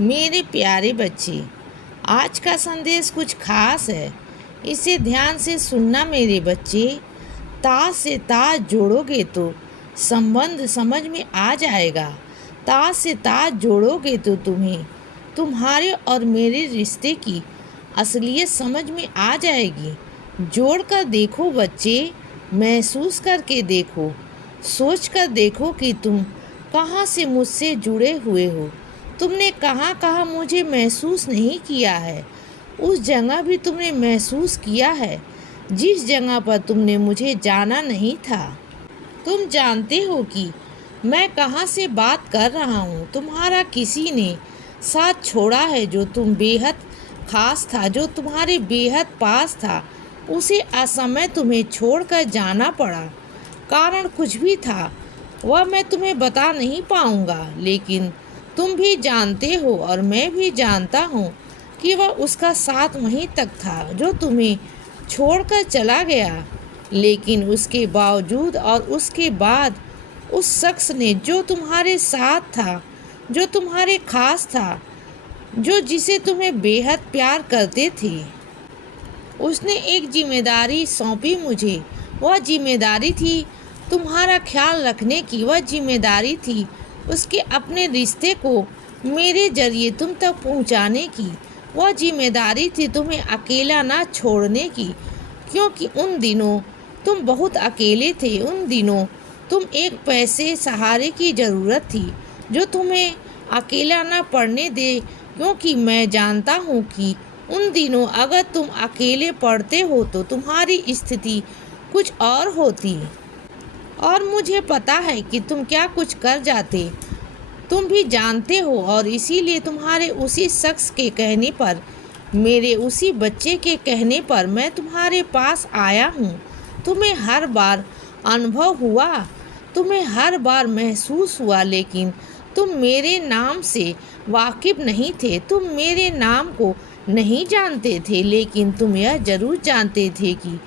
मेरे प्यारे बच्चे, आज का संदेश कुछ खास है। इसे ध्यान से सुनना मेरे बच्चे। ता से ता जोड़ोगे तो संबंध समझ में आ जाएगा। ता से ता जोड़ोगे तो तुम्हें तुम्हारे और मेरे रिश्ते की असलियत समझ में आ जाएगी। जोड़ कर देखो बच्चे, महसूस करके देखो, सोच कर देखो कि तुम कहाँ से मुझसे जुड़े हुए हो। तुमने कहाँ कहाँ मुझे महसूस नहीं किया है, उस जगह भी तुमने महसूस किया है जिस जगह पर तुमने मुझे जाना नहीं था। तुम जानते हो कि मैं कहाँ से बात कर रहा हूँ। तुम्हारा किसी ने साथ छोड़ा है जो तुम बेहद खास था, जो तुम्हारे बेहद पास था। उसे असमय तुम्हें छोड़कर जाना पड़ा। कारण कुछ भी था, वह मैं तुम्हें बता नहीं पाऊँगा, लेकिन तुम भी जानते हो और मैं भी जानता हूँ कि वह उसका साथ वहीं तक था जो तुम्हें छोड़कर चला गया। लेकिन उसके बावजूद और उसके बाद उस शख्स ने जो तुम्हारे साथ था, जो तुम्हारे खास था, जो जिसे तुम्हें बेहद प्यार करते थे, उसने एक जिम्मेदारी सौंपी मुझे। वह जिम्मेदारी थी तुम्हारा ख्याल रखने की। वह जिम्मेदारी थी उसके अपने रिश्ते को मेरे जरिए तुम तक पहुंचाने की। वह जिम्मेदारी थी तुम्हें अकेला ना छोड़ने की, क्योंकि उन दिनों तुम बहुत अकेले थे। उन दिनों तुम एक पैसे सहारे की ज़रूरत थी जो तुम्हें अकेला ना पड़ने दे, क्योंकि मैं जानता हूँ कि उन दिनों अगर तुम अकेले पड़ते हो तो तुम्हारी स्थिति कुछ और होती। और मुझे पता है कि तुम क्या कुछ कर जाते, तुम भी जानते हो। और इसीलिए तुम्हारे उसी शख्स के कहने पर, मेरे उसी बच्चे के कहने पर मैं तुम्हारे पास आया हूँ। तुम्हें हर बार अनुभव हुआ, तुम्हें हर बार महसूस हुआ, लेकिन तुम मेरे नाम से वाकिफ़ नहीं थे। तुम मेरे नाम को नहीं जानते थे, लेकिन तुम यह ज़रूर जानते थे कि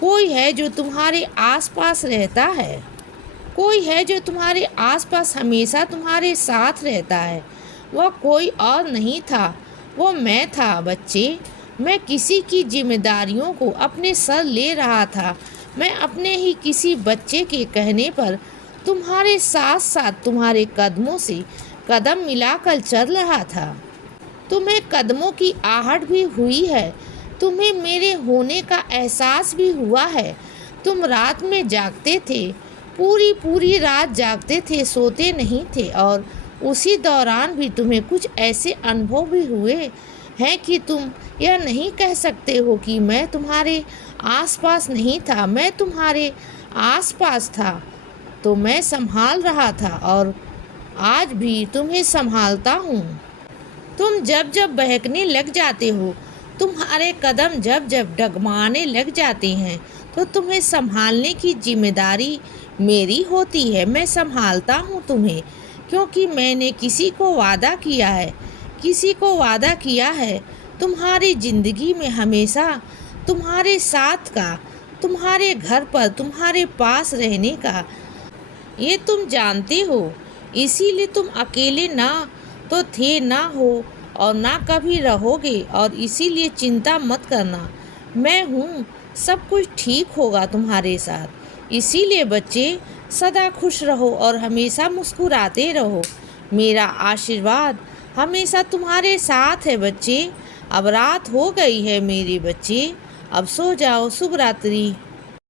कोई है जो तुम्हारे आसपास रहता है। कोई है जो तुम्हारे आसपास हमेशा तुम्हारे साथ रहता है। वह कोई और नहीं था, वो मैं था बच्चे। मैं किसी की जिम्मेदारियों को अपने सर ले रहा था। मैं अपने ही किसी बच्चे के कहने पर तुम्हारे साथ साथ तुम्हारे कदमों से कदम मिलाकर चल रहा था। तुम्हें कदमों की आहट भी हुई है, तुम्हें मेरे होने का एहसास भी हुआ है। तुम रात में जागते थे, पूरी पूरी रात जागते थे, सोते नहीं थे। और उसी दौरान भी तुम्हें कुछ ऐसे अनुभव भी हुए हैं कि तुम यह नहीं कह सकते हो कि मैं तुम्हारे आसपास नहीं था। मैं तुम्हारे आसपास था, तो मैं संभाल रहा था और आज भी तुम्हें संभालता हूँ। तुम जब जब बहकने लग जाते हो, तुम्हारे कदम जब जब डगमगाने लग जाते हैं, तो तुम्हें संभालने की जिम्मेदारी मेरी होती है। मैं संभालता हूँ तुम्हें, क्योंकि मैंने किसी को वादा किया है, किसी को वादा किया है तुम्हारी ज़िंदगी में हमेशा तुम्हारे साथ का, तुम्हारे घर पर तुम्हारे पास रहने का। ये तुम जानते हो, इसीलिए तुम अकेले ना तो थे, ना हो और ना कभी रहोगे। और इसीलिए चिंता मत करना, मैं हूँ, सब कुछ ठीक होगा तुम्हारे साथ। इसीलिए बच्चे, सदा खुश रहो और हमेशा मुस्कुराते रहो। मेरा आशीर्वाद हमेशा तुम्हारे साथ है बच्चे। अब रात हो गई है मेरे बच्चे, अब सो जाओ। शुभ रात्रि।